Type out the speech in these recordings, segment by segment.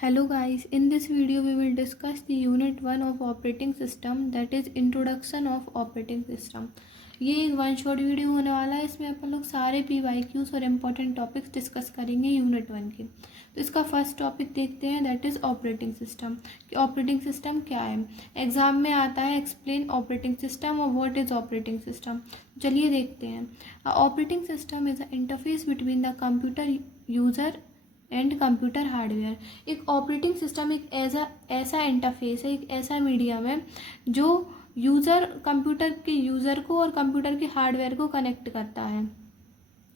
Hello guys, in this video we will discuss the unit 1 of operating system, that is introduction of operating system. ये एक one shot video होने वाला है। इसमें अपन लोग सारे PYQs और इम्पोर्टेंट टॉपिक्स डिस्कस करेंगे यूनिट 1 के। तो इसका फर्स्ट टॉपिक देखते हैं, दैट इज़ ऑपरेटिंग सिस्टम। कि ऑपरेटिंग सिस्टम क्या है। एग्जाम में आता है एक्सप्लेन ऑपरेटिंग सिस्टम और व्हाट इज़ ऑपरेटिंग सिस्टम। चलिए देखते हैं। Operating system is a interface between the computer user and computer hardware. एक ऑपरेटिंग सिस्टम एक ऐसा इंटरफेस है, एक ऐसा मीडियम है जो यूज़र कंप्यूटर के यूज़र को और कंप्यूटर के हार्डवेयर को कनेक्ट करता है।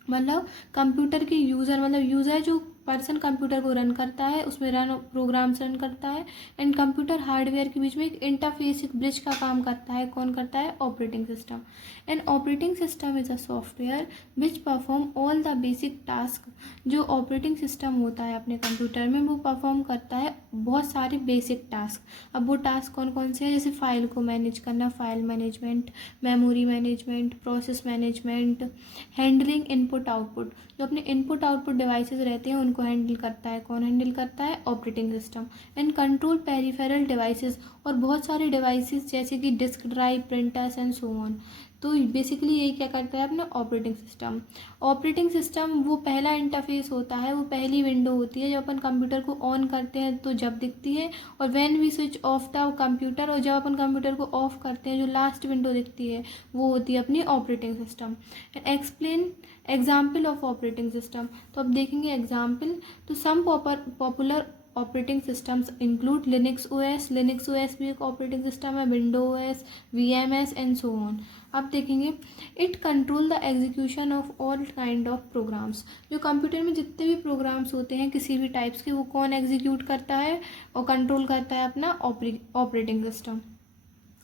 मतलब कंप्यूटर के यूज़र मतलब यूज़र जो पर्सन कंप्यूटर को रन करता है, उसमें प्रोग्राम्स रन करता है, एंड कंप्यूटर हार्डवेयर के बीच में एक इंटरफेस, एक ब्रिज का काम करता है। कौन करता है? Operating system. And operating system is a software which perform all the basic task. जो ऑपरेटिंग सिस्टम होता है अपने कंप्यूटर में, वो परफॉर्म करता है बहुत सारे बेसिक टास्क। अब वो टास्क कौन कौन से हैं? जैसे फाइल को मैनेज करना, file management, memory management, process management, handling input output. जो अपने इनपुट आउटपुट डिवाइसेस रहते हैं उनको हैंडल करता है। कौन हैंडल करता है? Operating system. And control peripheral devices, और बहुत सारे डिवाइसेस जैसे कि disk drive, printers and so on. तो बेसिकली ये क्या करता है अपना ऑपरेटिंग सिस्टम। ऑपरेटिंग सिस्टम वो पहला इंटरफेस होता है, वो पहली विंडो होती है जब अपन कंप्यूटर को ऑन करते हैं तो जब दिखती है, और when we switch off the computer, और जब अपन कंप्यूटर को ऑफ करते हैं जो लास्ट विंडो दिखती है वो होती है अपनी operating system. Explain example of operating system. तो अब देखेंगे एग्जाम्पल। तो some popular operating systems include Linux OS. Linux OS भी एक ऑपरेटिंग सिस्टम है, window OS, VMS and so on. अब देखेंगे it control the execution of all kind of programs. जो कंप्यूटर में जितने भी प्रोग्राम्स होते हैं किसी भी टाइप्स के, वो कौन एग्जीक्यूट करता है और कंट्रोल करता है? अपना ऑपरेटिंग सिस्टम।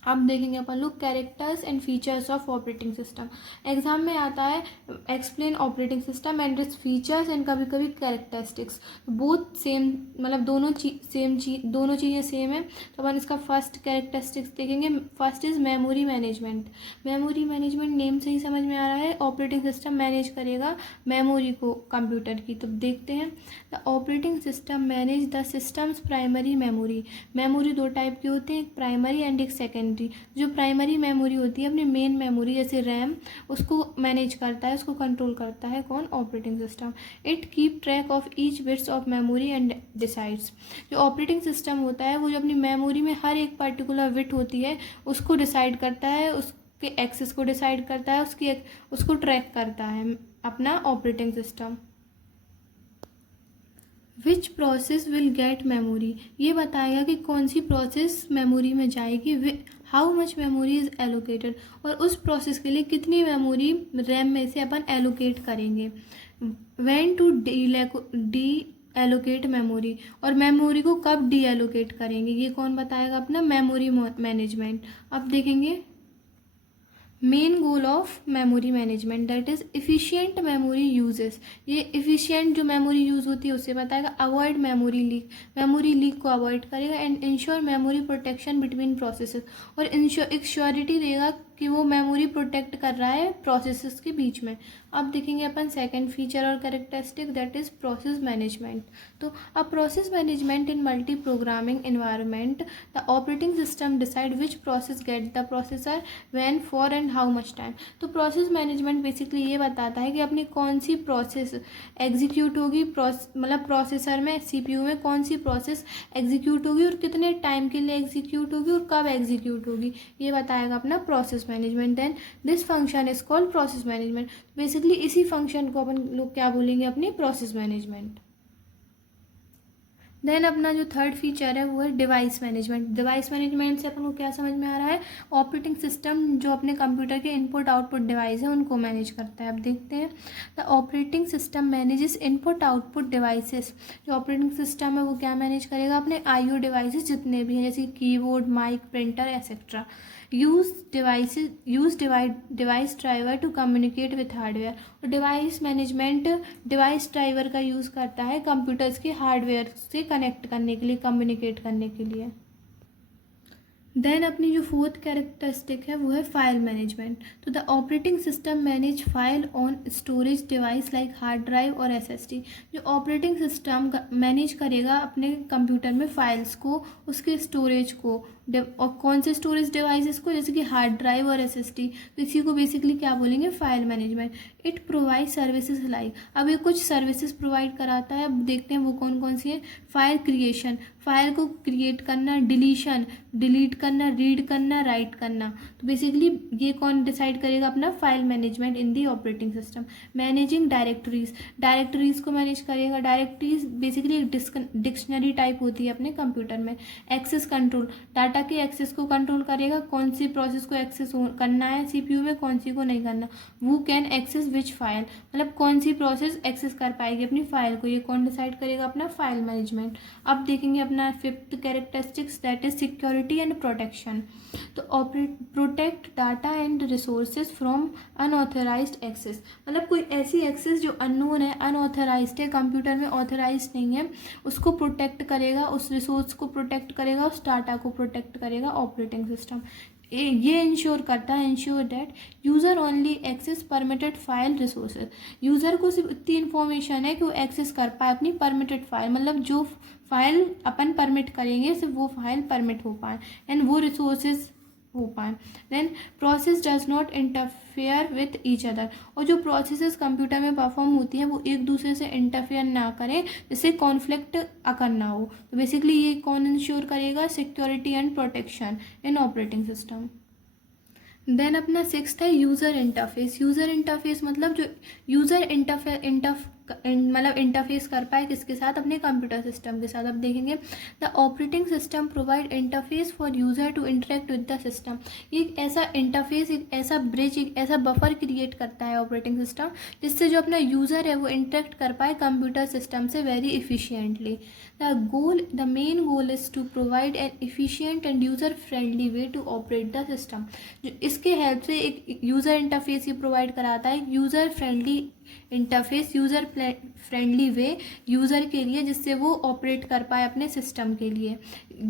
अब देखेंगे अपन लोग characters and features of operating system. Exam में आता है explain operating system and its features and कभी कभी कैरेक्टरिस्टिक्स। बोथ सेम, मतलब दोनों चीज़ें सेम है। तो अपन इसका फर्स्ट कैरेक्टरिस्टिक्स देखेंगे। First is memory management. Memory management name से ही समझ में आ रहा है, ऑपरेटिंग सिस्टम मैनेज करेगा मेमोरी को कंप्यूटर की। तो देखते हैं, the operating system manage the systems primary memory. Memory दो टाइप की होती है, एक प्राइमरी एंड एक सेकेंडरी। जो प्राइमरी मेमोरी होती है अपनी मेन मेमोरी जैसे रैम, उसको मैनेज करता है, उसको कंट्रोल करता है कौन? Operating system. It keep track of each bits of memory and decides. जो ऑपरेटिंग सिस्टम होता है वो जो अपनी मेमोरी में हर एक पर्टिकुलर बिट होती है उसको डिसाइड करता है, उसके एक्सेस को डिसाइड करता है, उसको ट्रैक करता है अपना operating system. Which process will get memory. ये बताएगा कि कौन सी प्रोसेस मेमोरी में जाएगी। How much memory is allocated, और उस प्रोसेस के लिए कितनी मेमोरी रैम में से अपन एलोकेट करेंगे। When to deallocate memory, और मेमोरी को कब डी एलोकेट करेंगे, ये कौन बताएगा? अपना मेमोरी मैनेजमेंट। अब देखेंगे main goal of memory management, that is efficient memory uses. ये इफ़िशियंट जो मेमोरी यूज़ होती है उससे बताएगा। Avoid memory leak, memory leak को अवॉइड करेगा। And ensure memory protection between processes, और एक श्योरिटी देगा कि वो मेमोरी प्रोटेक्ट कर रहा है प्रोसेसेस के बीच में। अब देखेंगे अपन सेकंड फीचर और characteristic, that is process management. तो अब process management in multi programming environment, the operating system decide which process get the processor when, for and how much time. तो प्रोसेस मैनेजमेंट बेसिकली ये बताता है कि अपनी कौन सी प्रोसेस एग्जीक्यूट होगी, मतलब प्रोसेसर में, CPU में कौन सी प्रोसेस एग्जीक्यूट होगी और कितने टाइम के लिए एग्जीक्यूट होगी और कब एग्जीक्यूट होगी, ये बताएगा अपना process management. Then this function is called process management. Basically इसी फंक्शन को अपन लोग क्या बोलेंगे? अपनी प्रोसेस मैनेजमेंट। देन अपना जो थर्ड फीचर है वो है डिवाइस मैनेजमेंट। डिवाइस मैनेजमेंट से अपन को क्या समझ में आ रहा है? ऑपरेटिंग सिस्टम जो अपने कंप्यूटर के इनपुट आउटपुट डिवाइस है उनको मैनेज करता है। अब देखते हैं, the operating system manages input output devices. जो ऑपरेटिंग सिस्टम है वो क्या मैनेज करेगा? अपने IO डिवाइसेस जितने भी हैं, जैसे keyboard, mike, printer etcetera. Use device driver to communicate with hardware. और डिवाइस मैनेजमेंट डिवाइस ड्राइवर का यूज़ करता है कंप्यूटर्स के हार्डवेयर से कनेक्ट करने के लिए, कम्युनिकेट करने के लिए। देन अपनी जो फोर्थ कैरेक्टरिस्टिक है वो है फाइल मैनेजमेंट। तो the operating system manage file on storage device like hard drive और एसएसडी। जो ऑपरेटिंग सिस्टम मैनेज करेगा अपने कंप्यूटर में फाइल्स को, उसके स्टोरेज को, और कौन से स्टोरेज डिवाइसेस को, जैसे कि हार्ड ड्राइव और एसएसडी। तो इसी को बेसिकली क्या बोलेंगे, file management. It provide services like, अब ये कुछ सर्विसेज प्रोवाइड कराता है। अब देखते हैं वो कौन कौन सी है। फाइल क्रिएशन, फाइल को क्रिएट करना, डिलीशन, डिलीट करना, रीड करना, राइट करना। तो बेसिकली ये कौन डिसाइड करेगा, अपना file management in the operating system. Managing directories, directories को मैनेज करेगा। डायरेक्टरीज बेसिकली एक डिक्शनरी टाइप होती है अपने कंप्यूटर में। एक्सेस कंट्रोल, डाटा के एक्सेस को कंट्रोल करेगा, कौन सी प्रोसेस को एक्सेस करना है सीपीयू में, कौन सी को नहीं करना। वो कैन एक्सेस विच फाइल, मतलब कौन सी प्रोसेस एक्सेस कर पाएगी अपनी फाइल को, ये कौन डिसाइड करेगा, अपना फाइल मैनेजमेंट। अब देखेंगे अपना fifth characteristics, that is security and protection. तो protect data and resources from unauthorized access, मतलब कोई ऐसी एक्सेस जो अननोन है, अनऑथराइज्ड है, कंप्यूटर में ऑथराइज नहीं है, उसको प्रोटेक्ट करेगा, उस रिसोर्स को प्रोटेक्ट करेगा, उस डाटा को प्रोटेक्ट करेगा ऑपरेटिंग सिस्टम। ये इंश्योर करता है, ensure that user only access permitted file resources. User को सिर्फ इतनी इन्फॉर्मेशन है कि वो एक्सेस कर पाए अपनी परमिटेड फाइल, मतलब जो फाइल अपन परमिट करेंगे सिर्फ वो फाइल परमिट हो पाए एंड वो रिसोर्सेज हो पाए। Then process does not interfere with each other, और जो प्रोसेसेस कंप्यूटर में परफॉर्म होती हैं वो एक दूसरे से इंटरफेयर ना करें, जिससे कॉन्फ्लिक्ट अकर ना हो। तो बेसिकली ये कौन इंश्योर करेगा, security and protection in operating system. Then अपना सिक्स्थ है यूज़र इंटरफेस। यूज़र इंटरफेस मतलब जो यूज़र मतलब इंटरफेस कर पाए किसके साथ, अपने कंप्यूटर सिस्टम के साथ। अब देखेंगे the operating system provide interface for user to interact with the system. एक ऐसा इंटरफेस, एक ऐसा ब्रिज, एक ऐसा बफर क्रिएट करता है ऑपरेटिंग सिस्टम, जिससे जो अपना यूज़र है वो इंटरेक्ट कर पाए कंप्यूटर सिस्टम से very efficiently. The main goal is to provide an efficient and user friendly way to operate the system. जो इसके हेल्प से एक यूज़र इंटरफेस ये प्रोवाइड कराता है, user friendly interface, user friendly वे यूज़र के लिए, जिससे वो ऑपरेट कर पाए अपने सिस्टम के लिए।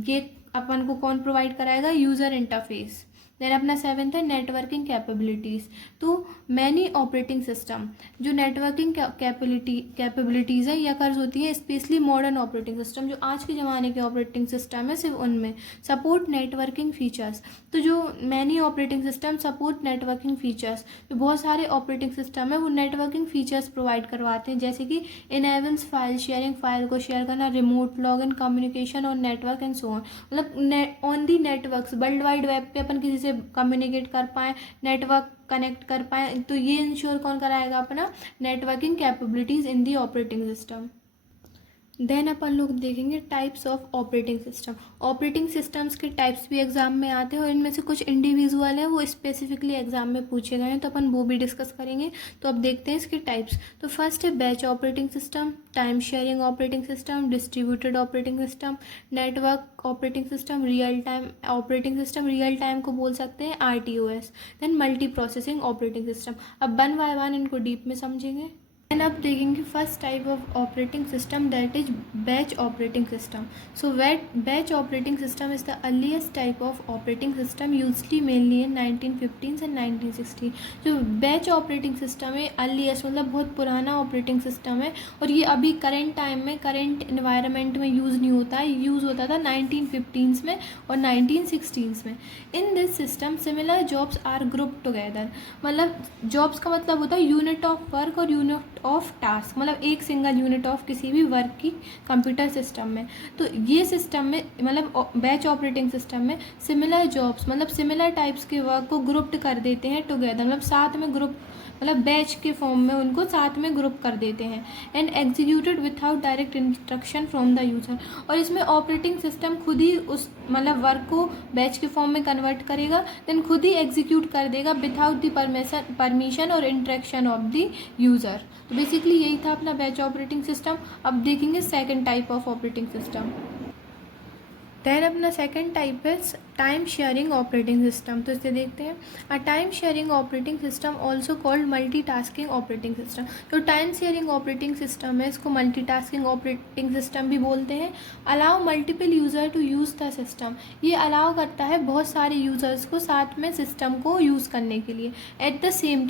ये अपन को कौन प्रोवाइड कराएगा, यूज़र इंटरफेस। देन अपना सेवेंथ है नेटवर्किंग कैपेबिलिटीज़। तो मैनी ऑपरेटिंग सिस्टम जो नेटवर्किंग कैपेबिलिटीज़ है या कर्ज होती है, स्पेशली मॉडर्न ऑपरेटिंग सिस्टम, जो आज के ज़माने के ऑपरेटिंग सिस्टम है सिर्फ उनमें सपोर्ट नेटवर्किंग फीचर्स। तो जो many operating system support networking features, जो बहुत सारे ऑपरेटिंग सिस्टम है वो नेटवर्किंग फीचर्स प्रोवाइड करवाते हैं, जैसे कि इनेबल्स फाइल शेयरिंग, फाइल को शेयर करना, रिमोट लॉगिन, कम्युनिकेशन और नेटवर्क एंड सो ऑन। मतलब on the networks, world wide web पे अपन किसी से कम्युनिकेट कर पाएँ, नेटवर्क कनेक्ट कर पाएँ। तो ये इंश्योर कौन कराएगा, अपना networking capabilities in the operating system. Then अपन लोग देखेंगे types of operating system. Operating systems के टाइप्स भी एग्जाम में आते हैं और इनमें से कुछ इंडिविजुअल हैं वो स्पेसिफिकली एग्जाम में पूछे गए हैं, तो अपन वो भी डिस्कस करेंगे। तो अब देखते हैं इसके टाइप्स। तो फर्स्ट है batch operating system, time sharing operating system, distributed operating system, network operating system, real time operating system, real time को बोल सकते हैं RTOS। Then multi processing operating system. अब वन बाय वन इनको डीप में समझेंगे। एंड अब देखेंगे first type of operating system, that is batch operating system. So batch operating system is the earliest type of operating system usually mainly in 1950s and 1960। जो batch operating system है earliest मतलब बहुत पुराना operating system है, और ये अभी current time में करेंट इन्वायरमेंट में यूज़ नहीं होता है, यूज़ होता था 1950s में और 1960s में। In this system similar jobs are group together, मतलब जॉब्स का मतलब होता है यूनिट ऑफ वर्क और यूनिट ऑफ टास्क, मतलब एक सिंगल यूनिट ऑफ किसी भी वर्क की कंप्यूटर सिस्टम में। तो ये सिस्टम में मतलब बैच ऑपरेटिंग सिस्टम में सिमिलर जॉब्स मतलब सिमिलर टाइप्स के वर्क को ग्रुप्ड कर देते हैं टुगेदर, मतलब साथ में ग्रुप मतलब बैच के फॉर्म में उनको साथ में ग्रुप कर देते हैं। And executed without direct instruction from the user, और इसमें ऑपरेटिंग सिस्टम खुद ही उस मतलब वर्क को बैच के फॉर्म में कन्वर्ट करेगा, देन खुद ही एग्जीक्यूट कर देगा विदाउट द परमिशन और इंट्रैक्शन ऑफ द यूज़र। तो बेसिकली यही था अपना बैच ऑपरेटिंग सिस्टम। अब देखेंगे second type of operating system. Then अपना सेकंड टाइप है टाइम शेयरिंग ऑपरेटिंग सिस्टम। तो इसे देखते हैं। A time sharing operating system also called multitasking operating system. जो टाइम शेयरिंग ऑपरेटिंग सिस्टम है इसको मल्टीटास्किंग ऑपरेटिंग सिस्टम भी बोलते हैं। Allow multiple user to use the system. ये अलाउ करता है बहुत सारे यूज़र्स को साथ में सिस्टम को यूज़ करने के लिए। एट द सेम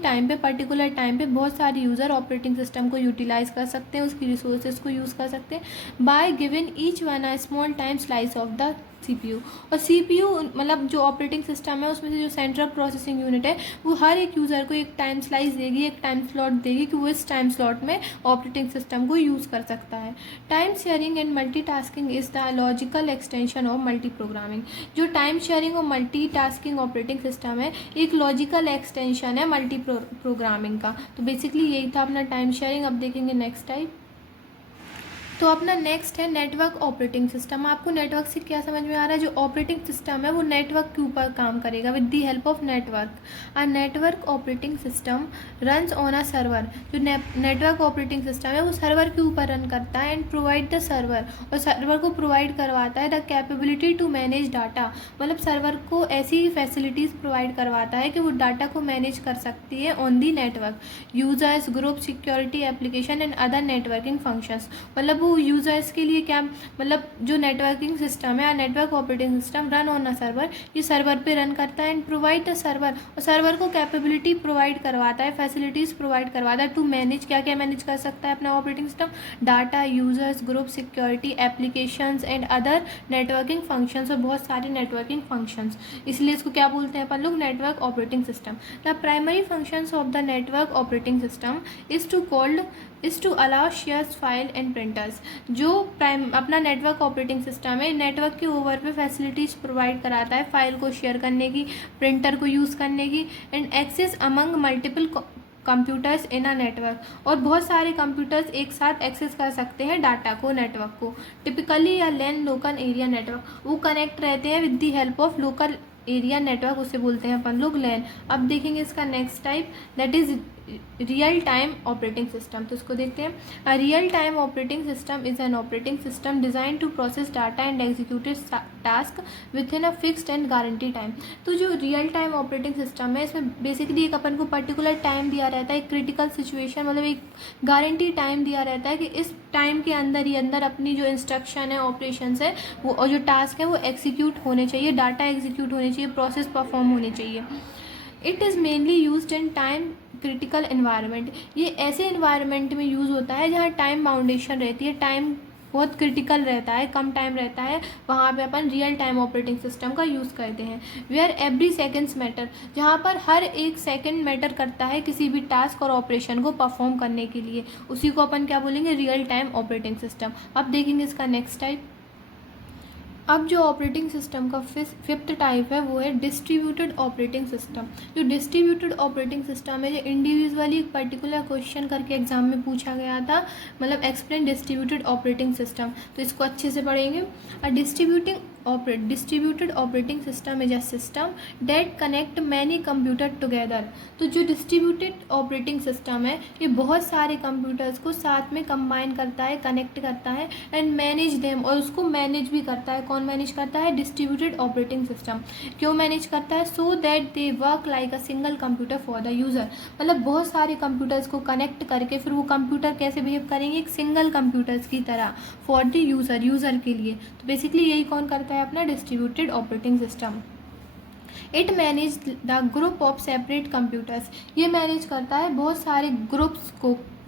टाइम पे पर्टिकुलर टाइम पे बहुत सारे यूज़र ऑपरेटिंग सिस्टम को यूटिलाइज़ कर सकते हैं, उसकी रिसोर्सेज को यूज़ कर सकते हैं bye given each one a small time slice of the CPU। और CPU मतलब जो ऑपरेटिंग सिस्टम है उसमें से जो सेंट्रल प्रोसेसिंग यूनिट है वो हर एक यूज़र को एक टाइम स्लाइस देगी, एक टाइम स्लॉट देगी कि वो इस टाइम स्लॉट में ऑपरेटिंग सिस्टम को यूज़ कर सकता है। Time sharing and multitasking is the logical extension of multi programming. जो टाइम शेयरिंग और मल्टीटास्किंग ऑपरेटिंग सिस्टम है एक लॉजिकल एक्सटेंशन है मल्टी प्रोग्रामिंग का। तो बेसिकली यही था अपना टाइम शेयरिंग। अब देखेंगे नेक्स्ट टाइप। तो अपना नेक्स्ट है नेटवर्क ऑपरेटिंग सिस्टम। आपको नेटवर्क से क्या समझ में आ रहा है? जो ऑपरेटिंग सिस्टम है वो नेटवर्क के ऊपर काम करेगा with the help of network. A network operating system runs on a server. जो नेटवर्क ऑपरेटिंग सिस्टम है वो सर्वर के ऊपर रन करता है एंड प्रोवाइड द सर्वर, और सर्वर को प्रोवाइड करवाता है the capability to manage data. मतलब सर्वर को ऐसी फैसिलिटीज़ प्रोवाइड करवाता है कि वो डाटा को मैनेज कर सकती है on the network. Users, group, security, application and other networking functions. मतलब यूज़र्स के लिए क्या, मतलब जो नेटवर्किंग सिस्टम है, network operating system run on a server, ये सर्वर पे रन करता है एंड प्रोवाइड द सर्वर, और सर्वर को कैपेबिलिटी प्रोवाइड करवाता है, फैसिलिटीज़ प्रोवाइड करवाता है टू मैनेज, क्या क्या मैनेज कर सकता है अपना operating system? Data, users, group, security, applications and other networking functions, और बहुत सारे नेटवर्किंग फंक्शंस। इसलिए इसको क्या बोलते हैं अपन लोग? Network operating system. The primary functions of the network operating system is to allow shares, file and printers. जो अपना नेटवर्क ऑपरेटिंग सिस्टम है नेटवर्क के ओवर पे फैसिलिटीज़ प्रोवाइड कराता है फाइल को शेयर करने की, प्रिंटर को यूज़ करने की, and access among multiple computers in a network. और बहुत सारे कंप्यूटर्स एक साथ एक्सेस कर सकते हैं डाटा को, नेटवर्क को। टिपिकली या लैन लोकल एरिया नेटवर्क, वो कनेक्ट रहते हैं with the help of local area network, उसे बोलते हैं अपन लोग लैन। अब देखेंगे इसका next type, that is real time operating system. तो इसको देखते हैं। Real time operating system is an operating system design to process data and executive task within a fixed and guarantee time. तो जो real time operating system है इसमें basically एक अपन को पर्टिकुलर टाइम दिया रहता है, एक क्रिटिकल सिचुएशन, मतलब एक गारंटी टाइम दिया रहता है कि इस टाइम के अंदर ही अंदर अपनी जो इंस्ट्रक्शन है, ऑपरेशंस है वो, और जो टास्क है वो एग्जीक्यूट होने चाहिए, डाटा एग्जीक्यूट होने चाहिए, प्रोसेस परफॉर्म होने चाहिए। It is mainly used in time critical environment. ये ऐसे इन्वायरमेंट में यूज़ होता है जहाँ टाइम बाउंडेशन रहती है, टाइम बहुत क्रिटिकल रहता है, कम टाइम रहता है, वहाँ पे अपन रियल टाइम ऑपरेटिंग सिस्टम का यूज़ करते हैं। वेयर एवरी सेकेंड्स मैटर, जहाँ पर हर एक सेकंड मैटर करता है किसी भी टास्क और ऑपरेशन को परफॉर्म करने के लिए, उसी को अपन क्या बोलेंगे? Real time operating system. अब देखेंगे इसका नेक्स्ट टाइप। अब जो ऑपरेटिंग सिस्टम का फिफ्थ टाइप है वो है डिस्ट्रीब्यूटेड ऑपरेटिंग सिस्टम। जो डिस्ट्रीब्यूटेड ऑपरेटिंग सिस्टम है, जो इंडिविजुअली एक पर्टिकुलर क्वेश्चन करके एग्जाम में पूछा गया था, मतलब एक्सप्लेन डिस्ट्रीब्यूटेड ऑपरेटिंग सिस्टम। तो इसको अच्छे से पढ़ेंगे। Distributed operating system is a system that connect many computer together. तो जो डिस्ट्रीब्यूटेड ऑपरेटिंग सिस्टम है ये बहुत सारे कंप्यूटर्स को साथ में कंबाइन करता है, कनेक्ट करता है एंड मैनेज देम, और उसको मैनेज भी करता है। कौन मैनेज करता है? Distributed operating system. क्यों मैनेज करता है? So that they work like a single computer for the user. मतलब बहुत सारे कंप्यूटर्स को कनेक्ट करके फिर वो कंप्यूटर कैसे बिहेव करेंगे? एक सिंगल कंप्यूटर्स की तरह फॉर द यूज़र के लिए। तो बेसिकली यही कौन करता है? अपना distributed operating system. It manage the group of separate computers. ये मैनेज करता है बहुत सारे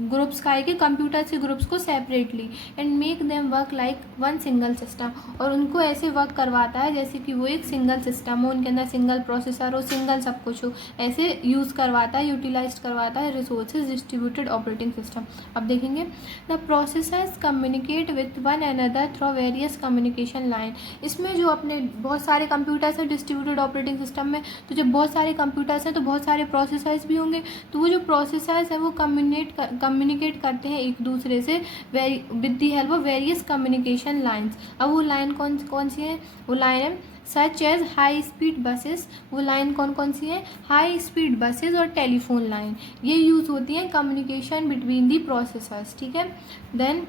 ग्रुप्स का है कि कंप्यूटर्स के ग्रुप्स को separately, and make them work like one single system. और उनको ऐसे वर्क करवाता है जैसे कि वो एक सिंगल सिस्टम हो, उनके अंदर सिंगल प्रोसेसर हो, सिंगल सब कुछ हो, ऐसे यूज़ करवाता है, यूटिलाइज करवाता है रिसोर्सेज डिस्ट्रीब्यूटेड ऑपरेटिंग सिस्टम। अब देखेंगे the processors communicate with one another through various communication line. इसमें जो अपने बहुत सारे कंप्यूटर्स हैं डिस्ट्रीब्यूटेड ऑपरेटिंग सिस्टम में, तो जब बहुत सारे कंप्यूटर्स हैं तो बहुत सारे प्रोसेसर्स भी होंगे। तो वो जो प्रोसेसर्स हैं वो कम्युनिकेट करते हैं एक दूसरे से with the help of various communication lines. अब वो लाइन कौन सी है? वो लाइन है such as high speed buses. वो लाइन कौन सी है? हाई स्पीड बसेस और टेलीफोन लाइन। ये यूज़ होती हैं कम्युनिकेशन बिटवीन दी प्रोसेसर्स। ठीक है। Then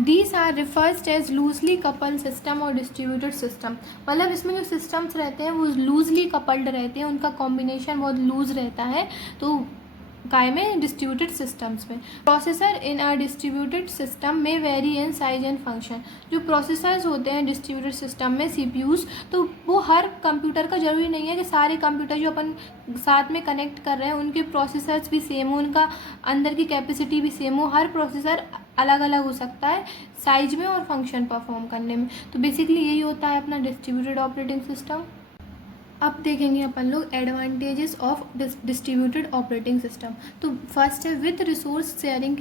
These are refers as loosely coupled system और distributed system। मतलब इसमें जो systems रहते हैं वो loosely coupled रहते हैं, उनका combination बहुत loose रहता है। तो काय में डिस्ट्रीब्यूटेड सिस्टम्स में प्रोसेसर इन अ डिस्ट्रीब्यूटेड सिस्टम में very in size and function. जो प्रोसेसर्स होते हैं डिस्ट्रीब्यूटेड सिस्टम में सीपीयूज, तो वो हर कंप्यूटर का जरूरी नहीं है कि सारे कंप्यूटर जो अपन साथ में कनेक्ट कर रहे हैं उनके प्रोसेसर्स भी सेम हो, उनका अंदर की कैपेसिटी भी सेम हो। हर प्रोसेसर अलग अलग हो सकता है साइज में और फंक्शन परफॉर्म करने में। तो बेसिकली यही होता है अपना डिस्ट्रीब्यूटेड ऑपरेटिंग सिस्टम। अब देखेंगे अपन लोग advantages of distributed operating system. तो फर्स्ट है with resource sharing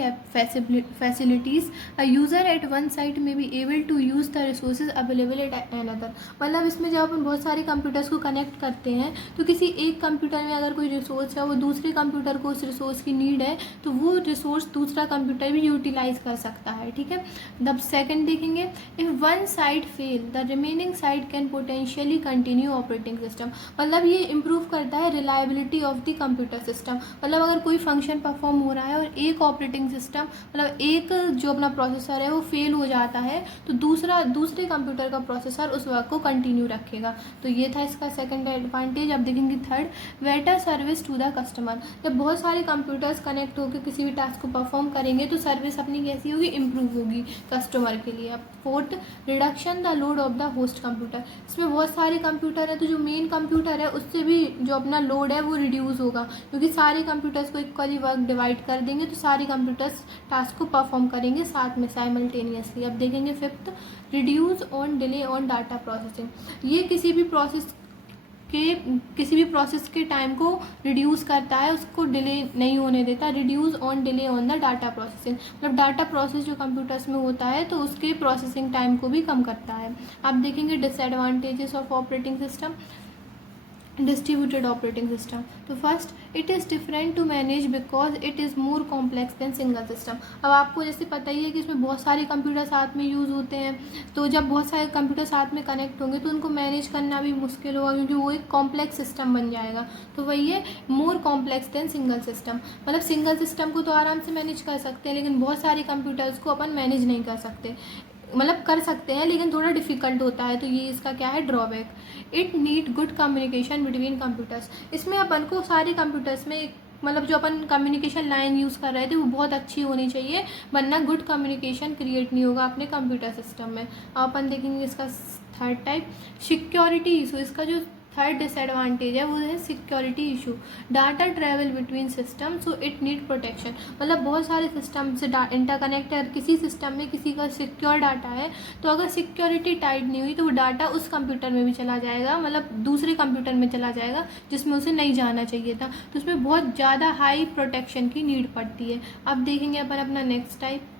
facilities, a user at one site में be able to use the resources available at another. मतलब इसमें जब अपन बहुत सारे कंप्यूटर्स को कनेक्ट करते हैं तो किसी एक कंप्यूटर में अगर कोई रिसोर्स है, वो दूसरे कंप्यूटर को उस रिसोर्स की नीड है, तो वो रिसोर्स दूसरा कंप्यूटर भी यूटिलाइज कर सकता है। ठीक है। द सेकेंड देखेंगे, if one side fail the remaining side can potentially continue operating system. मतलब ये इम्प्रूव करता है reliability of the computer system. मतलब अगर कोई फंक्शन परफॉर्म हो रहा है और एक ऑपरेटिंग सिस्टम मतलब एक जो अपना प्रोसेसर है वो फेल हो जाता है, तो दूसरे कंप्यूटर का प्रोसेसर उस वर्क को कंटिन्यू रखेगा। तो ये था इसका सेकंड एडवांटेज। अब देखेंगे third, better service to the customer. जब बहुत सारे कंप्यूटर्स कनेक्ट होकर किसी भी टास्क को परफॉर्म करेंगे तो सर्विस अपनी कैसी होगी, इम्प्रूव होगी कस्टमर के लिए। अब fourth, reduction the load of the host computer. इसमें बहुत सारे कंप्यूटर है तो जो मेन कंप्यूटर है उससे भी जो अपना लोड है वो रिड्यूस होगा, क्योंकि सारे कंप्यूटर्स को इक्वली वर्क डिवाइड कर देंगे तो सारे कंप्यूटर्स टास्क को परफॉर्म करेंगे साथ में साइमल्टेनियसली। अब देखेंगे fifth, reduce on delay on data processing. ये किसी भी प्रोसेस के टाइम को रिड्यूस करता है, उसको डिले नहीं होने देता। Reduce on delay on the data processing, मतलब डाटा प्रोसेस जो कंप्यूटर्स में होता है तो उसके प्रोसेसिंग टाइम को भी कम करता है। अब देखेंगे disadvantages of operating system distributed operating system. तो first, it is different to manage because it is more complex than single system. अब आपको जैसे पता ही है कि इसमें बहुत सारे कंप्यूटर साथ में यूज़ होते हैं, तो जब बहुत सारे कंप्यूटर साथ में कनेक्ट होंगे तो उनको मैनेज करना भी मुश्किल होगा, क्योंकि वो एक कॉम्प्लेक्स सिस्टम बन जाएगा। तो वही है more complex than single system. मतलब सिंगल सिस्टम को तो आराम से मैनेज कर सकते हैं, लेकिन बहुत सारे कंप्यूटर्स को अपन मैनेज नहीं कर सकते। मतलब कर सकते हैं लेकिन थोड़ा डिफ़िकल्ट होता है, तो ये इसका क्या है drawback. It need good communication between computers. इसमें अपन को सारे कंप्यूटर्स में मतलब जो अपन कम्युनिकेशन लाइन यूज़ कर रहे थे वो बहुत अच्छी होनी चाहिए, वरना गुड कम्युनिकेशन क्रिएट नहीं होगा अपने कंप्यूटर सिस्टम में। अब अपन देखेंगे इसका थर्ड टाइप, सिक्योरिटी इशू। इसका जो थर्ड डिसएडवांटेज है वो है security issue. Data travel between system so it need protection. मतलब बहुत सारे सिस्टम से इंटरकनेक्ट है, किसी सिस्टम में किसी का सिक्योर डाटा है, तो अगर सिक्योरिटी टाइट नहीं हुई तो वो डाटा उस कंप्यूटर में भी चला जाएगा, मतलब दूसरे कंप्यूटर में चला जाएगा जिसमें उसे नहीं जाना चाहिए था। तो उसमें बहुत ज़्यादा हाई प्रोटेक्शन की नीड पड़ती है। अब देखेंगे अपन अपना नेक्स्ट टाइप।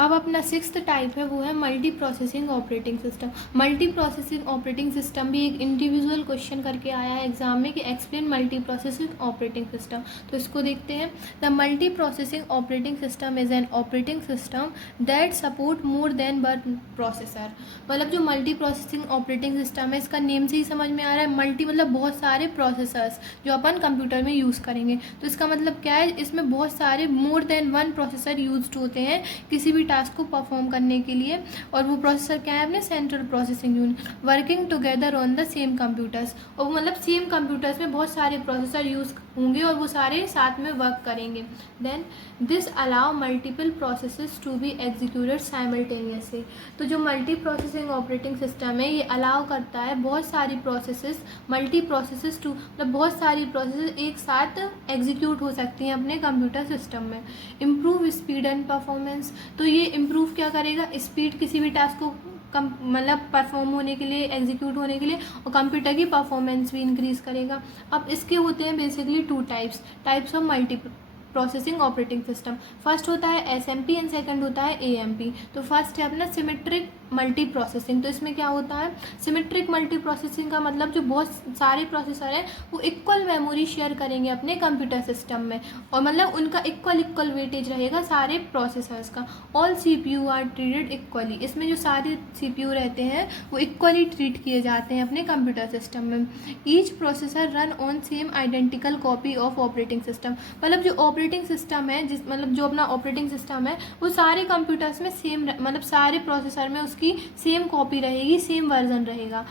अब अपना सिक्स्थ टाइप है वो है multi processing operating system. Multi processing operating system भी एक इंडिविजुअल क्वेश्चन करके आया है एग्जाम में कि explain multi processing operating system. तो इसको देखते हैं। The multi processing operating system is an operating system that support more than one processor. मतलब जो मल्टी प्रोसेसिंग ऑपरेटिंग सिस्टम है, इसका नेम से ही समझ में आ रहा है, मल्टी मतलब बहुत सारे प्रोसेसर्स जो अपन कंप्यूटर में यूज़ करेंगे। तो इसका मतलब क्या है, इसमें बहुत सारे more than one processor use होते हैं किसी भी टास्क को परफॉर्म करने के लिए। और वो प्रोसेसर क्या है, अपने central processing unit, working together on the same computers. और मतलब सेम कंप्यूटर्स में बहुत सारे प्रोसेसर यूज़ होंगे और वो सारे साथ में वर्क करेंगे। Then this allow multiple processes to be executed simultaneously. तो जो मल्टी प्रोसेसिंग ऑपरेटिंग सिस्टम है ये अलाउ करता है बहुत सारी प्रोसेसेस, मल्टी प्रोसेसेस टू मतलब बहुत सारी प्रोसेसेस एक साथ एग्जीक्यूट हो सकती हैं अपने कंप्यूटर सिस्टम में। Improve speed and performance. तो ये इम्प्रूव क्या करेगा, स्पीड किसी भी टास्क को मतलब परफॉर्म होने के लिए, एग्जीक्यूट होने के लिए, और कंप्यूटर की परफॉर्मेंस भी इंक्रीज़ करेगा। अब इसके होते हैं basically two types of multi processing operating system. First होता है SMP एंड सेकंड होता है AMP। तो फर्स्ट है अपना सिमेट्रिक मल्टी प्रोसेसिंग। तो इसमें क्या होता है, सिमेट्रिक मल्टी प्रोसेसिंग का मतलब जो बहुत सारे प्रोसेसर हैं वो इक्वल मेमोरी शेयर करेंगे अपने कंप्यूटर सिस्टम में, और मतलब उनका इक्वल वेटेज रहेगा सारे प्रोसेसर्स का। All CPU are treated equally, इसमें जो सारे CPU रहते हैं वो इक्वली ट्रीट किए जाते हैं अपने कंप्यूटर सिस्टम में। Each processor run on same identical copy of operating system, मतलब जो ऑपरेटिंग सिस्टम है मतलब जो अपना ऑपरेटिंग सिस्टम है वो सारे कंप्यूटर्स में सेम, मतलब सारे प्रोसेसर में उसकी सेम कॉपी रहेगी, सेम वर्जन रहेगा।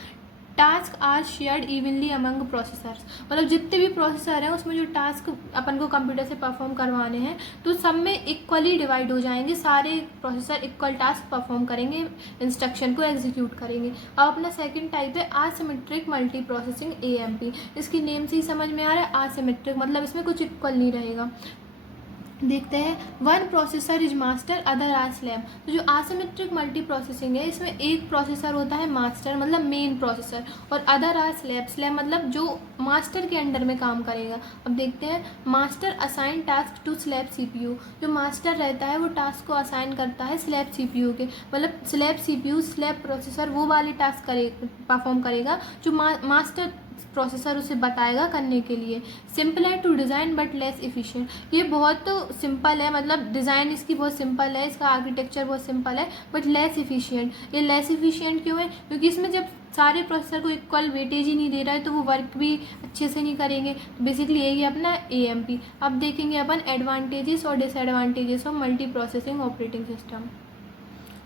Task are shared evenly among processors, मतलब जितने भी प्रोसेसर हैं उसमें जो टास्क अपन को कंप्यूटर से परफॉर्म करवाने हैं तो सब में इक्वली डिवाइड हो जाएंगे, सारे प्रोसेसर इक्वल टास्क परफॉर्म करेंगे, इंस्ट्रक्शन को एग्जीक्यूट करेंगे। अब अपना सेकंड टाइप है आसिमेट्रिक मल्टी प्रोसेसिंग AMP। इसकी नेम से ही समझ में आ रहा है आसिमेट्रिक, मतलब इसमें कुछ इक्वल नहीं रहेगा। देखते हैं, one processor is master other are slave. तो जो आसिमेट्रिक मल्टी प्रोसेसिंग है इसमें एक प्रोसेसर होता है मास्टर, मतलब मेन प्रोसेसर, और अदर आर स्लैव, स्लैव मतलब जो मास्टर के अंडर में काम करेगा। अब देखते हैं, master assign task to slave CPU। जो मास्टर रहता है वो टास्क को असाइन करता है स्लैव CPU के, मतलब स्लैव CPU स्लैव प्रोसेसर वो वाले टास्क परफॉर्म करेगा जो मास्टर प्रोसेसर उसे बताएगा करने के लिए। सिंपल है to design but less efficient, ये बहुत सिंपल है, मतलब डिज़ाइन इसकी बहुत सिंपल है, इसका आर्किटेक्चर बहुत सिंपल है, बट लेस इफिशिएंट। ये लेस इफिशिएंट क्यों है, क्योंकि इसमें जब सारे प्रोसेसर को इक्वल वेटेज ही नहीं दे रहा है तो वो वर्क भी अच्छे से नहीं करेंगे। तो बेसिकली यही है अपना AMP। अब देखेंगे अपन एडवांटेजेस और disadvantages of multi processing operating system.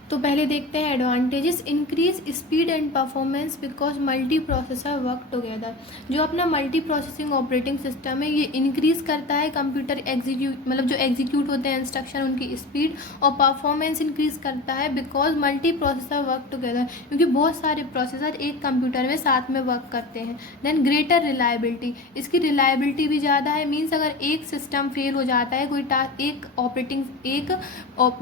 तो पहले देखते हैं advantages. Increase speed and performance because multi processor work together. जो अपना मल्टी प्रोसेसिंग ऑपरेटिंग सिस्टम है ये इंक्रीज करता है कंप्यूटर एग्जीक्यूट, मतलब जो एग्जीक्यूट होते हैं इंस्ट्रक्शन उनकी स्पीड, और परफॉर्मेंस इंक्रीज करता है because multi processor work together, क्योंकि बहुत सारे प्रोसेसर एक कंप्यूटर में साथ में वर्क करते हैं। देन ग्रेटर रिलायबिलिटी, इसकी रिलायबिलिटी भी ज़्यादा है, मीन्स अगर एक सिस्टम फेल हो जाता है, कोई टास्क एक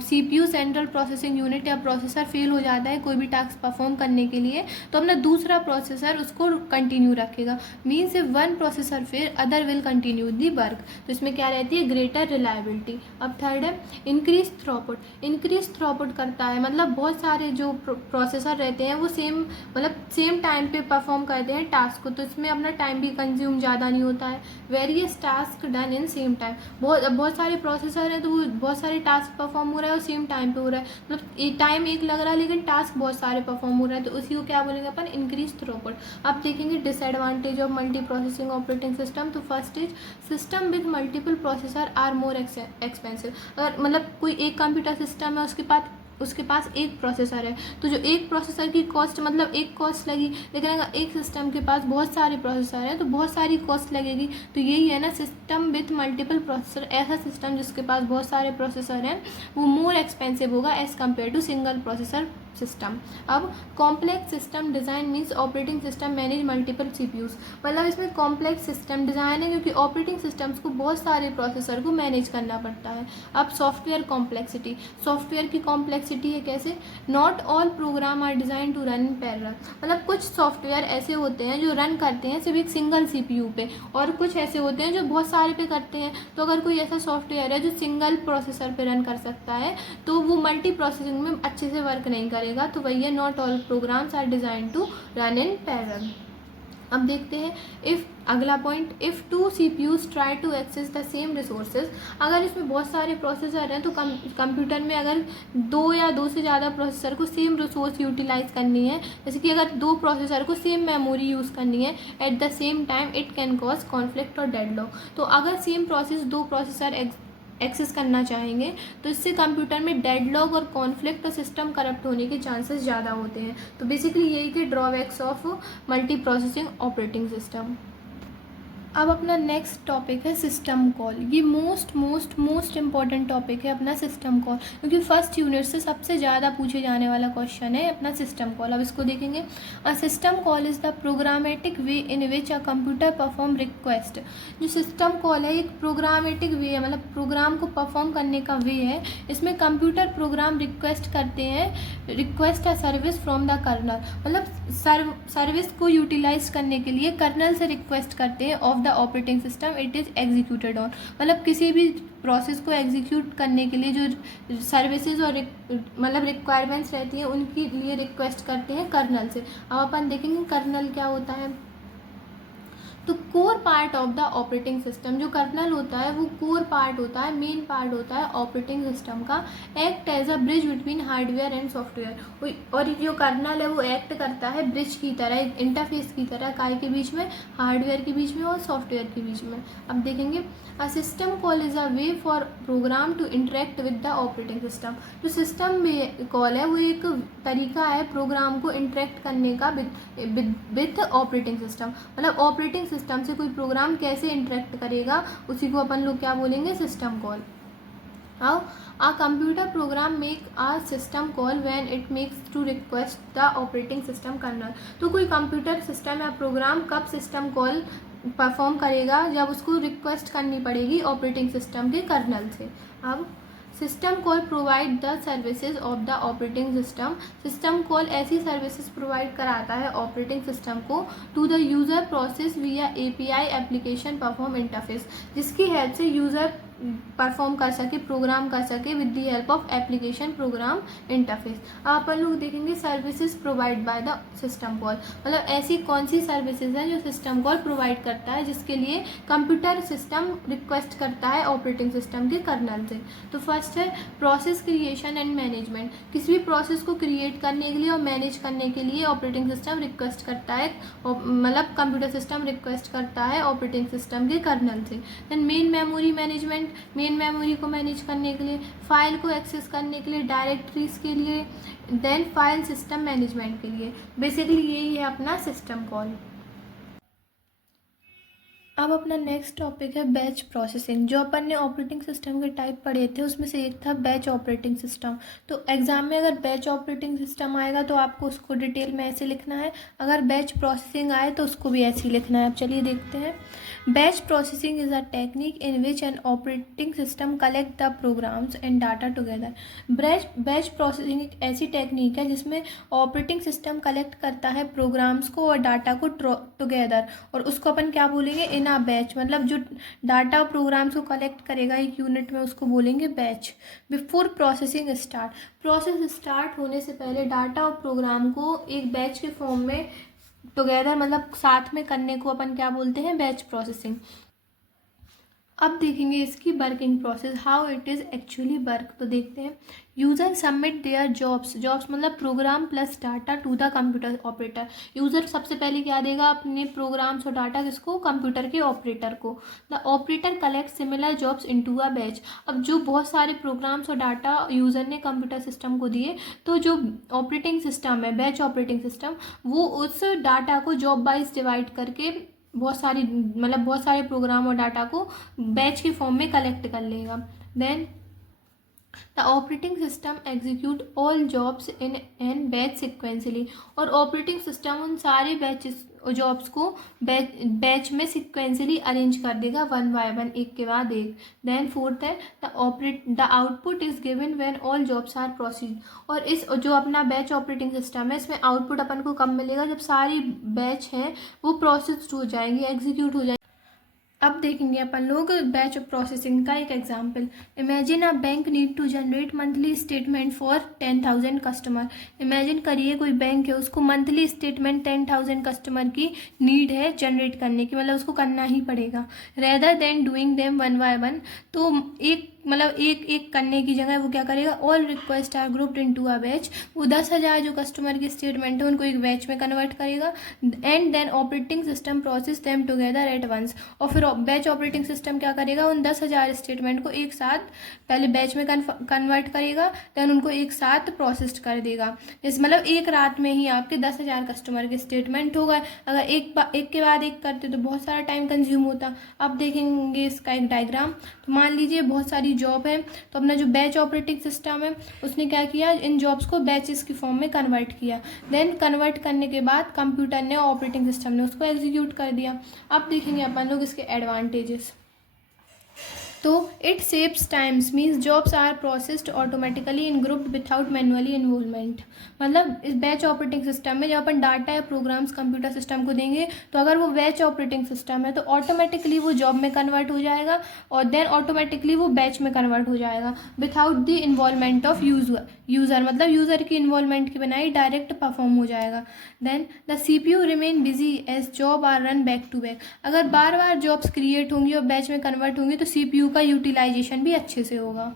CPU सेंट्रल प्रोसेसिंग यूनिट या प्रोसेसर फेल हो जाता है कोई भी टास्क परफॉर्म करने के लिए, तो अपना दूसरा प्रोसेसर उसको कंटिन्यू रखेगा। Means if one processor fail other will continue the work. तो इसमें क्या रहती है, ग्रेटर रिलायबिलिटी। अब थर्ड है इंक्रीज थ्रूपुट। इंक्रीज थ्रूपुट करता है, मतलब बहुत सारे जो प्रोसेसर रहते हैं वो सेम टाइम पे परफॉर्म करते हैं टास्क को, तो इसमें अपना टाइम भी कंज्यूम ज़्यादा नहीं होता है। Various task done in same time, बहुत सारे प्रोसेसर हैं तो वो बहुत सारे टास्क परफॉर्म हो रहा है और सेम टाइम पे हो रहा है, मतलब टाइम एक लग रहा है लेकिन टास्क बहुत सारे परफॉर्म हो रहे हैं, तो उसी को क्या बोलेंगे अपन, इंक्रीज थ्रूपुट। अब देखेंगे disadvantage of multi processing operating system. तो first is system with multiple processor are more expensive. अगर मतलब कोई एक कंप्यूटर सिस्टम है उसके पास एक प्रोसेसर है, तो जो एक प्रोसेसर की कॉस्ट, मतलब एक कॉस्ट लगी, लेकिन अगर एक सिस्टम के पास बहुत सारे प्रोसेसर हैं तो बहुत सारी कॉस्ट लगेगी। तो यही है ना, सिस्टम विथ मल्टीपल प्रोसेसर, ऐसा सिस्टम जिसके पास बहुत सारे प्रोसेसर हैं वो मोर एक्सपेंसिव होगा as compare to single processor system. अब complex system design means operating system manage multiple CPUs, मतलब इसमें कॉम्प्लेक्स सिस्टम डिज़ाइन है क्योंकि ऑपरेटिंग सिस्टम्स को बहुत सारे प्रोसेसर को मैनेज करना पड़ता है। अब सॉफ्टवेयर कॉम्प्लेक्सिटी, सॉफ्टवेयर की कॉम्प्लेक्सिटी है कैसे, not all program are design to run in parallel, मतलब कुछ सॉफ्टवेयर ऐसे होते हैं जो रन करते हैं सिर्फ एक सिंगल CPU पे, और कुछ ऐसे होते हैं जो बहुत सारे पे करते हैं। तो अगर कोई ऐसा सॉफ्टवेयर है जो सिंगल प्रोसेसर पे रन कर सकता है तो वो मल्टी प्रोसेसिंग में अच्छे से वर्क नहीं करेगा, तो वही है not all programs are design to run in parallel. अब देखते हैं इफ़, अगला point, if two CPUs try to access the same resources. अगर इसमें बहुत सारे प्रोसेसर हैं तो कंप्यूटर में अगर दो या दो से ज़्यादा प्रोसेसर को सेम रिसोर्स यूटिलाइज करनी है, जैसे कि अगर दो प्रोसेसर को सेम मेमोरी यूज़ करनी है at the same time, it can cause conflict और डेडलॉक। तो अगर सेम प्रोसेस दो प्रोसेसर एक्सेस करना चाहेंगे तो इससे कंप्यूटर में डेडलॉक और कॉन्फ्लिक्ट और सिस्टम करप्ट होने के चांसेस ज़्यादा होते हैं। तो बेसिकली यही थे drawbacks of multi processing operating system. अब अपना नेक्स्ट टॉपिक है सिस्टम कॉल। ये मोस्ट इम्पॉर्टेंट टॉपिक है अपना सिस्टम कॉल, क्योंकि फर्स्ट यूनिट से सबसे ज़्यादा पूछे जाने वाला क्वेश्चन है अपना सिस्टम कॉल। अब इसको देखेंगे। A system call is the programmatic way in which a computer perform request. जो सिस्टम कॉल है एक प्रोग्रामेटिक वे है, मतलब प्रोग्राम को परफॉर्म करने का वे है। इसमें कंप्यूटर प्रोग्राम रिक्वेस्ट करते हैं, request a service from the kernel, मतलब सर्विस को यूटिलाइज करने के लिए कर्नल से रिक्वेस्ट करते हैं of of the operating system it is executed on, मतलब किसी भी प्रोसेस को एग्जीक्यूट करने के लिए जो सर्विसेज और मतलब रिक्वायरमेंट्स रहती हैं उनके लिए रिक्वेस्ट करते हैं कर्नल से। अब अपन देखेंगे कर्नल क्या होता है। तो core part of the operating system, जो कर्नल होता है वो कोर पार्ट होता है, मेन पार्ट होता है ऑपरेटिंग सिस्टम का, act as a bridge between hardware and software. और जो कर्नल है वो एक्ट करता है ब्रिज की तरह, एक इंटरफेस की तरह, काय के बीच में, हार्डवेयर के बीच में और सॉफ्टवेयर के बीच में। अब देखेंगे a system call is a way for program to interact with the operating system. जो सिस्टम कॉल है वो एक तरीका है प्रोग्राम को इंटरेक्ट करने का विद ऑपरेटिंग सिस्टम, मतलब ऑपरेटिंग सिस्टम से कोई प्रोग्राम कैसे इंटरेक्ट करेगा उसी को अपन लोग क्या बोलेंगे, system call. Now, a computer program make a system call when it makes to request the operating system kernel। तो कोई कंप्यूटर सिस्टम या प्रोग्राम कब सिस्टम कॉल परफॉर्म करेगा, जब उसको रिक्वेस्ट करनी पड़ेगी ऑपरेटिंग सिस्टम के कर्नल से। अब system call provide the services of the operating system. System call ऐसी सर्विसेज प्रोवाइड कराता है ऑपरेटिंग सिस्टम को टू द यूज़र प्रोसेस विया API एप्लीकेशन परफॉर्म इंटरफेस, जिसकी हेल्प से यूज़र परफॉर्म कर सके, प्रोग्राम कर सके with the help of application program interface. अब अपन लोग देखेंगे services provide by the system call, मतलब ऐसी कौन सी सर्विसेज हैं जो सिस्टम कॉल प्रोवाइड करता है जिसके लिए कंप्यूटर सिस्टम रिक्वेस्ट करता है ऑपरेटिंग सिस्टम के कर्नल से। तो फर्स्ट है प्रोसेस क्रिएशन एंड मैनेजमेंट। किसी भी प्रोसेस को क्रिएट करने के लिए और मैनेज करने के लिए ऑपरेटिंग सिस्टम रिक्वेस्ट करता है, मतलब कंप्यूटर सिस्टम रिक्वेस्ट करता है ऑपरेटिंग सिस्टम के कर्नल से। Then main memory management, main memory को मैनेज करने के लिए, फाइल को एक्सेस करने के लिए, डायरेक्टरीज के लिए, देन फाइल सिस्टम मैनेजमेंट के लिए। बेसिकली यही है अपना सिस्टम कॉल। अब अपना नेक्स्ट टॉपिक है बैच प्रोसेसिंग। जो अपन ने ऑपरेटिंग सिस्टम के टाइप पढ़े थे उसमें से एक था बैच ऑपरेटिंग सिस्टम। तो एग्जाम में अगर बैच ऑपरेटिंग सिस्टम आएगा तो आपको उसको डिटेल में ऐसे लिखना है, अगर बैच प्रोसेसिंग आए तो उसको भी ऐसे ही लिखना है। अब चलिए देखते हैं। Batch processing is a technique in which an operating system collect the programs and data together. Batch processing एक ऐसी टेक्निक है जिसमें ऑपरेटिंग सिस्टम कलेक्ट करता है प्रोग्राम्स को और डाटा को टुगेदर, और उसको अपन क्या बोलेंगे, इन अ बैच, मतलब जो डाटा और प्रोग्राम्स को कलेक्ट करेगा एक यूनिट में उसको बोलेंगे batch. Before processing start, process start होने से पहले डाटा और प्रोग्राम को एक बैच के फॉर्म में टुगेदर, मतलब साथ में करने को अपन क्या बोलते हैं, बैच प्रोसेसिंग। अब देखेंगे इसकी working process, how it is actually work. तो देखते हैं। यूज़र सबमिट देयर जॉब्स मतलब program plus data to the computer operator. User सबसे पहले क्या देगा, अपने प्रोग्राम्स और डाटा किसको, कंप्यूटर के ऑपरेटर को। The operator collect similar jobs into a batch. अब जो बहुत सारे प्रोग्राम्स और डाटा यूज़र ने कंप्यूटर सिस्टम को दिए, तो जो ऑपरेटिंग सिस्टम है, बैच ऑपरेटिंग सिस्टम, वो उस डाटा को जॉब वाइज डिवाइड करके बहुत सारे प्रोग्राम और डाटा को बैच के फॉर्म में कलेक्ट कर लेगा। Then the operating system execute all jobs in an batch sequentially. और ऑपरेटिंग सिस्टम उन सारे जॉब्स को बैच में सिक्वेंसली अरेंज कर देगा, वन बाय वन, एक के बाद एक। देन फोर्थ है the output is given when all jobs are proceed. और इस जो अपना बैच ऑपरेटिंग सिस्टम है इसमें आउटपुट अपन को कब मिलेगा, जब सारी बैच हैं वो प्रोसेस्ड हो जाएंगी, एग्जीक्यूट हो जाएंगी। अब देखेंगे अपन लोग बैच प्रोसेसिंग का एक एग्जाम्पल। Imagine a bank need to generate monthly statement for 10,000 customer. Imagine करिए कोई बैंक है, उसको मंथली स्टेटमेंट 10,000 कस्टमर की नीड है जनरेट करने की, मतलब उसको करना ही पड़ेगा। Rather than doing them one by one, तो एक एक करने की जगह वो क्या करेगा, all request are grouped into a batch. वो 10,000 जो कस्टमर की स्टेटमेंट है उनको एक बैच में कन्वर्ट करेगा, and then operating system process them together at once. और फिर बैच ऑपरेटिंग सिस्टम क्या करेगा, उन 10,000 स्टेटमेंट को एक साथ पहले बैच में कन्वर्ट करेगा, देन उनको एक साथ प्रोसेस कर देगा। इस मतलब एक रात में ही आपके 10,000 कस्टमर के स्टेटमेंट हो गए। अगर एक के बाद एक करते तो बहुत सारा टाइम कंज्यूम होता। अब देखेंगे इसका एक डायग्राम। तो मान लीजिए बहुत सारी जॉब है, तो अपना जो बैच ऑपरेटिंग सिस्टम है उसने क्या किया, इन जॉब्स को बैचेस की फॉर्म में कन्वर्ट किया। देन कन्वर्ट करने के बाद कंप्यूटर ने, ऑपरेटिंग सिस्टम ने उसको एग्जीक्यूट कर दिया। अब देखेंगे अपन लोग इसके एडवांटेजेस। तो तो it saves times means jobs are processed automatically in group without manually involvement. मतलब इस बैच ऑपरेटिंग सिस्टम में जब अपन डाटा या प्रोग्राम्स कंप्यूटर सिस्टम को देंगे तो अगर वो बैच ऑपरेटिंग सिस्टम है तो ऑटोमेटिकली वो जॉब में कन्वर्ट हो जाएगा और देन ऑटोमेटिकली वो बैच में कन्वर्ट हो जाएगा without the involvement of user मतलब यूज़र की इन्वॉल्वमेंट के बिना ही डायरेक्ट परफॉर्म हो जाएगा। Then the CPU remain busy as job are run back to back. अगर बार बार जॉब्स क्रिएट होंगी और बैच में कन्वर्ट होंगी तो CPU का यूटिलाइजेशन भी अच्छे से होगा।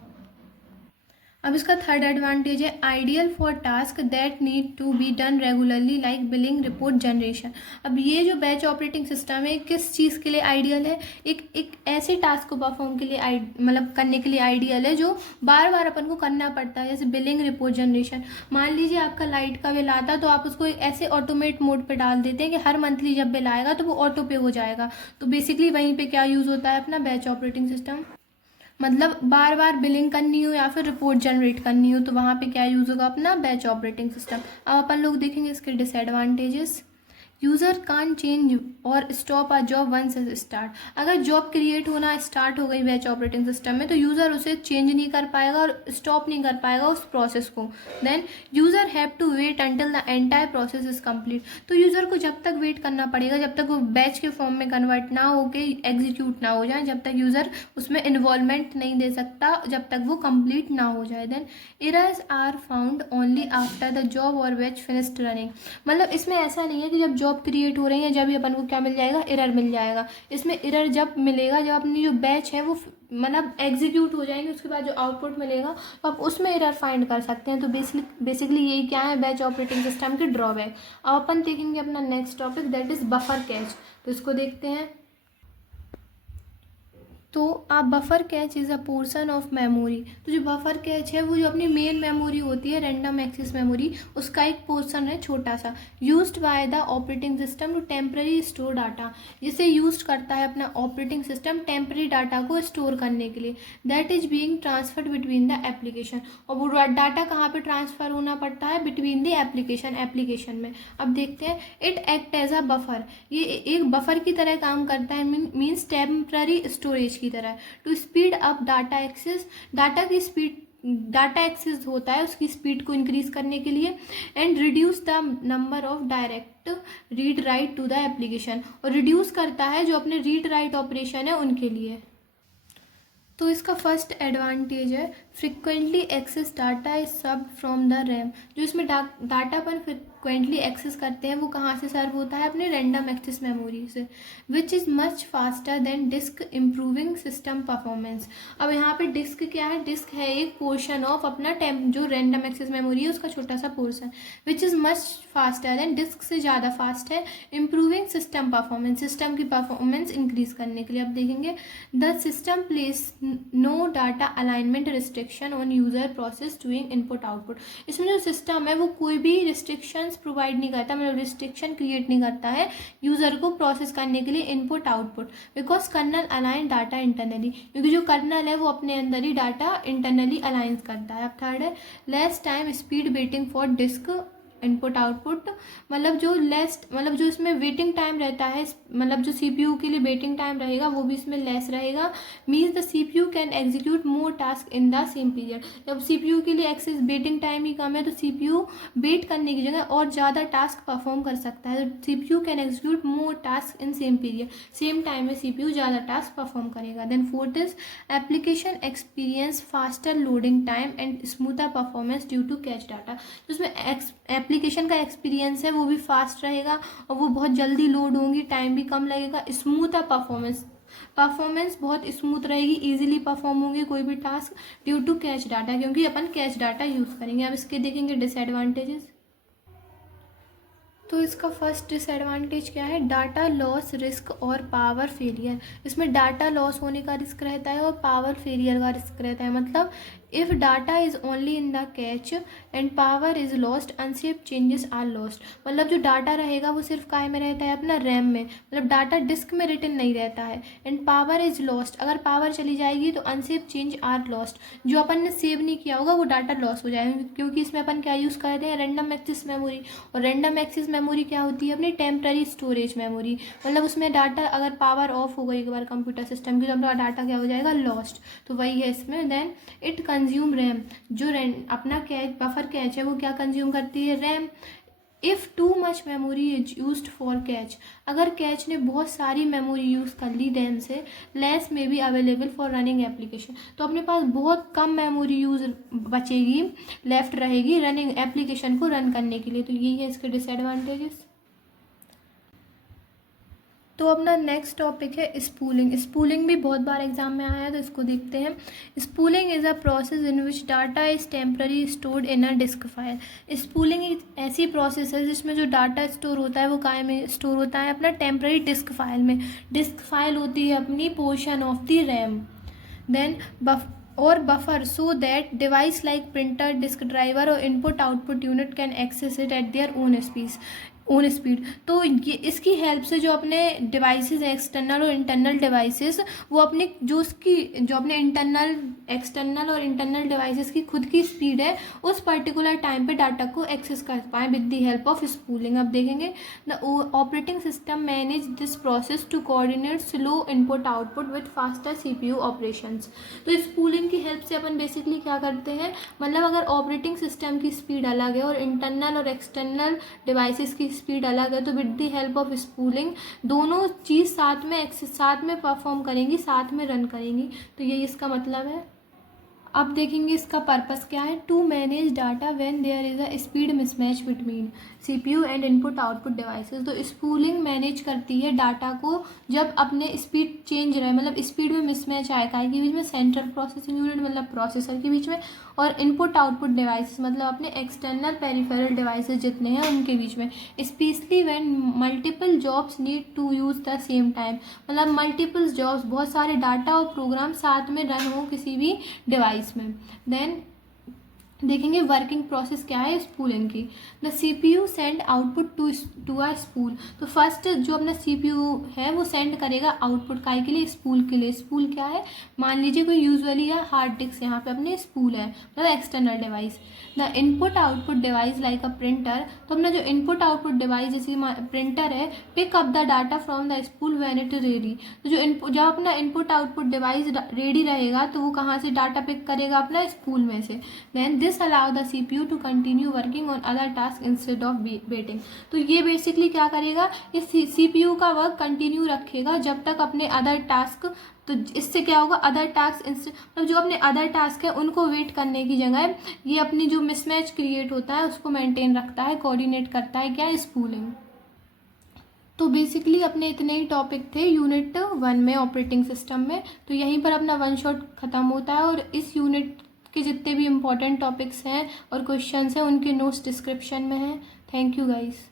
अब इसका थर्ड एडवांटेज है ideal for task that need to be done regularly like billing report generation. अब ये जो बैच ऑपरेटिंग सिस्टम है किस चीज़ के लिए आइडियल है, एक ऐसे टास्क को परफॉर्म के लिए मतलब करने के लिए आइडियल है जो बार बार अपन को करना पड़ता है, जैसे बिलिंग रिपोर्ट जनरेशन। मान लीजिए आपका लाइट का बिल आता तो आप उसको एक ऐसे ऑटोमेट मोड पे डाल देते हैं कि हर मंथली जब बिल आएगा तो वो ऑटो पे हो जाएगा। तो बेसिकली वहीं पे क्या यूज़ होता है अपना बैच ऑपरेटिंग सिस्टम। मतलब बार बार बिलिंग करनी हो या फिर रिपोर्ट जनरेट करनी हो तो वहाँ पे क्या यूज़ होगा अपना बैच ऑपरेटिंग सिस्टम। अब अपन लोग देखेंगे इसके डिसएडवांटेजेस। यूज़र कान चेंज और स्टॉप आ जॉब वंस स्टार्ट। अगर जॉब क्रिएट होना स्टार्ट हो गई बैच ऑपरेटिंग सिस्टम में तो यूज़र उसे चेंज नहीं कर पाएगा और स्टॉप नहीं कर पाएगा उस प्रोसेस को। Then user have to wait until the entire process is complete. तो यूज़र को जब तक वेट करना पड़ेगा जब तक वो बैच के फॉर्म में कन्वर्ट ना हो के एग्जीक्यूट ना हो जाए, जब तक यूज़र उसमें इन्वॉल्वमेंट नहीं दे सकता, जब तक वो कंप्लीट ना हो जाए। Then errors are found only after the job or batch finished running. मतलब इसमें ऐसा नहीं है कि जब जॉब क्रिएट हो रही है जब ही अपन को क्या मिल जाएगा, एरर मिल जाएगा। इसमें एरर जब मिलेगा जब अपनी जो बैच है वो मतलब एग्जीक्यूट हो जाएंगे, उसके बाद जो आउटपुट मिलेगा तो आप उसमें एरर फाइंड कर सकते हैं। तो बेसिकली यही क्या है बैच ऑपरेटिंग सिस्टम के ड्रॉबैक। अब अपन देखेंगे अपना next topic that is buffer catch. तो इसको देखते हैं। तो आप buffer catch is a portion of memory. तो जो बफर कैच है वो जो अपनी मेन मेमोरी होती है रैंडम एक्सेस मेमोरी, उसका एक पोर्शन है छोटा सा, used by the operating system to temporary store data. जिसे यूज करता है अपना ऑपरेटिंग सिस्टम टेम्पररी डाटा को स्टोर करने के लिए। That is being transferred between the application. और वो डाटा कहाँ पे ट्रांसफ़र होना पड़ता है, बिटवीन द एप्लीकेशन में। अब देखते हैं it act as a buffer. ये एक बफर की तरह काम करता है, मीन्स टेम्पररी स्टोरेज की तरह। To speed up data access, data access होता है उसकी स्पीड को इंक्रीज करने के लिए। And reduce the number of direct read write to the application, और रिड्यूस करता है जो अपने रीड राइट ऑपरेशन है उनके लिए। तो इसका फर्स्ट एडवांटेज है frequently access data is serve from the RAM. जो इसमें डाटा पर फ्रिक्वेंटली एक्सेस करते हैं वो कहाँ से सर्व होता है, अपने रैंडम एक्सेस मेमोरी से, which is much faster than disk, improving system performance. अब यहाँ पे डिस्क क्या है, डिस्क है एक पोर्शन ऑफ अपना जो रैंडम एक्सेस मेमोरी है उसका छोटा सा portion, which is much faster than, disk से ज़्यादा फास्ट है, इम्प्रूविंग सिस्टम परफॉर्मेंस, सिस्टम की परफॉर्मेंस इंक्रीज करने के लिए। अब देखेंगे the system place no data alignment restriction on user process doing input output. इसमें जो सिस्टम है वो कोई भी रिस्ट्रिक्शंस प्रोवाइड नहीं करता, मतलब रिस्ट्रिक्शन क्रिएट नहीं करता है यूजर को प्रोसेस करने के लिए input output, because kernel align data internally, क्योंकि जो कर्नल है वो अपने अंदर ही डाटा इंटरनली अलाइन करता है। अब थर्ड है less time speed waiting for disk input output. मतलब जो इसमें वेटिंग टाइम रहता है, मतलब जो CPU के लिए वेटिंग टाइम रहेगा वो भी इसमें लेस रहेगा। Means the CPU can execute more task in the same period. जब CPU के लिए एक्सेस वेटिंग टाइम ही कम है तो CPU वेट करने की जगह और ज़्यादा टास्क परफॉर्म कर सकता है। तो CPU can execute more task in same period, same time में CPU ज़्यादा टास्क परफॉर्म करेगा। Then fourth is application experience faster loading time and smoother performance due to cache data. तो उसमें एप्लीकेशन का एक्सपीरियंस है वो भी फास्ट रहेगा और वो बहुत जल्दी लोड होंगी, टाइम भी कम लगेगा, स्मूथ परफॉर्मेंस बहुत स्मूथ रहेगी, इजीली परफॉर्म होंगे कोई भी task due to cache data, क्योंकि अपन कैच डाटा यूज़ करेंगे। अब इसके देखेंगे डिसएडवांटेजेस। तो इसका फर्स्ट डिसएडवांटेज क्या है, डाटा लॉस रिस्क और पावर फेलियर। इसमें डाटा लॉस होने का रिस्क रहता है और पावर फेलियर का रिस्क रहता है। मतलब if data is only in the cache and power is lost unsafe changes are lost. मतलब जो डाटा रहेगा वो सिर्फ काय में रहता है, अपना रैम में, मतलब डाटा डिस्क में रिटन नहीं रहता है। एंड पावर इज़ लॉस्ट, अगर पावर चली जाएगी तो अनसेफ चेंज आर लॉस्ट, जो अपन ने सेव नहीं किया होगा वो डाटा लॉस हो जाएगा, क्योंकि इसमें अपन क्या यूज़ करते हैं, रैंडम एक्सेस मेमोरी। और रैंडम एक्सेस मेमोरी क्या होती है, अपनी टेम्पररी स्टोरेज मेमोरी। मतलब उसमें डाटा अगर पावर ऑफ हो गई एक बार कंप्यूटर सिस्टम की तो अपना डाटा क्या हो जाएगा, लॉस्ट। तो वही है इसमें। देन इट कंज्यूम रैम, जो अपना कैच बफर कैच है वो क्या कंज्यूम करती है, RAM. If too much memory is used for catch, अगर कैच ने बहुत सारी मेमोरी यूज़ कर ली रैम से, लेस में be available for running application, तो अपने पास बहुत कम मेमोरी यूज़ बचेगी, लेफ्ट रहेगी रनिंग एप्लीकेशन को रन करने के लिए। तो यही है इसके डिसएडवांटेजेस। तो अपना नेक्स्ट टॉपिक है स्पूलिंग। स्पूलिंग भी बहुत बार एग्जाम में आया है तो इसको देखते हैं। Spooling is a process in which data is temporary stored in a disc file. Spooling एक ऐसी प्रोसेस है जिसमें जो डाटा स्टोर होता है वो काय में स्टोर होता है, अपना टेम्पररी डिस्क फाइल में। डिस्क फाइल होती है अपनी portion of the RAM. Then buffer so that device like printer, disk driver और input output unit can access it at their own speed. तो ये इसकी हेल्प से जो अपने डिवाइसेस एक्सटर्नल और इंटरनल डिवाइसेस वो अपनी जो अपने एक्सटर्नल और इंटरनल डिवाइसेस की खुद की स्पीड है उस पर्टिकुलर टाइम पे डाटा को एक्सेस कर पाए with the help of spooling. अब देखेंगे the operating system manage this process to coordinate slow input output with faster CPU operations. तो स्पूलिंग की हेल्प से अपन बेसिकली क्या करते हैं, मतलब अगर ऑपरेटिंग सिस्टम की स्पीड अलग है और इंटरनल और एक्सटर्नल डिवाइसेस की स्पीड अलग है, तो with the help of spooling दोनों चीज़ साथ में परफॉर्म करेंगी, साथ में रन करेंगी। तो यही इसका मतलब है। अब देखेंगे इसका पर्पस क्या है। To manage data when there is a speed mismatch between CPU and input output devices. तो स्पूलिंग मैनेज करती है डाटा को जब अपने स्पीड चेंज रहे, मतलब स्पीड में मिसमैच आए काय के बीच में, सेंट्रल प्रोसेसिंग यूनिट मतलब प्रोसेसर के बीच में, और इनपुट आउटपुट डिवाइसेस मतलब अपने एक्सटर्नल पेरिफेरल डिवाइसेस जितने हैं उनके बीच में। Specially when multiple jobs need to use the same time, मतलब मल्टीपल जॉब्स, बहुत सारे डाटा और प्रोग्राम साथ में रन हो किसी भी डिवाइस में। देन देखेंगे वर्किंग प्रोसेस क्या है स्पूलिंग की। The CPU send output to a spool. तो फर्स्ट जो अपना CPU है वो सेंड करेगा आउटपुट काय के लिए, स्पूल के लिए। स्पूल क्या है, मान लीजिए कोई यूजुअली है हार्ड डिस्क, यहाँ पे अपने स्पूल है मतलब external device. The input output device like a printer, तो अपना जो इनपुट आउटपुट डिवाइस जैसे प्रिंटर है, pick up the data from the spool when it is ready. तो जब अपना इनपुट आउटपुट डिवाइस रेडी रहेगा तो वो कहाँ से डाटा पिक करेगा, अपना स्पूल में से। Then this allow the CPU to continue working on other task instead of waiting. तो ये बेसिकली क्या करेगा, ये CPU का वर्क कंटिन्यू रखेगा जब तक अपने अदर टास्क, तो इससे क्या होगा, अदर टास्क मतलब जो अपने अदर टास्क है उनको वेट करने की जगह ये अपनी जो मिसमैच क्रिएट होता है उसको मेंटेन रखता है, कोऑर्डिनेट करता है, क्या, स्पूलिंग। तो बेसिकली अपने इतने ही टॉपिक थे यूनिट 1 में ऑपरेटिंग सिस्टम में। तो यहीं पर अपना वन शॉट ख़त्म होता है और इस यूनिट के जितने भी इम्पोर्टेंट टॉपिक्स हैं और क्वेश्चंस हैं उनके नोट्स डिस्क्रिप्शन में हैं। Thank you guys.